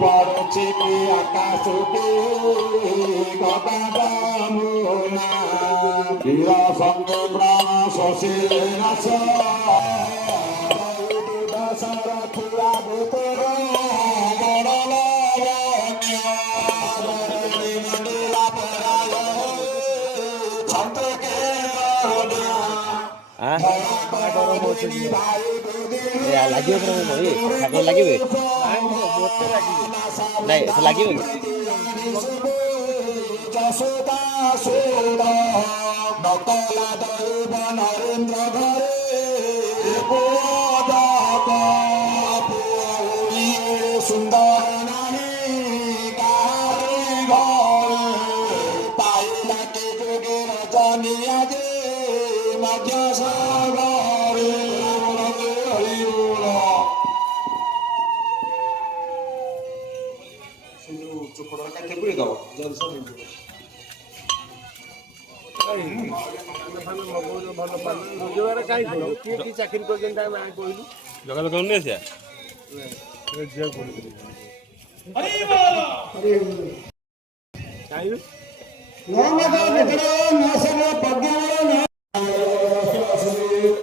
পড়ছে কি আকাশকে কথা বামুনা বীর সঙ্গে প্রাণ শশীর নাশ দশরথিয়া ভিতর বড় ଲାଗିବ ଠାକୁର ଲାଗିବେ ନାଇଁ ସେ ଲାଗିବନି ଯଶୋଦା ସୁର ନକଲା ଦୈବ ନରେନ୍ଦ୍ର ଘରେ ସୁନ୍ଦର ନାହିଁ କାହାରି ଘରେ ପାଇଲା କେ ଯୋଗେ ରଜନିଆ ଯେ ମଧ୍ୟ ସାଗରେ ଚୋପଡ଼ା କାଠି ପୁରୀ ଦବ ରୋଜଗାର କାହିଁ କର କିଏ କି ଚାକିରି କରିଛନ୍ତି ଆମେ କହିଲୁ ଯୋଗାଯୋଗ କରୁନି ଆସିଆ କାହିଁକି ନମଦ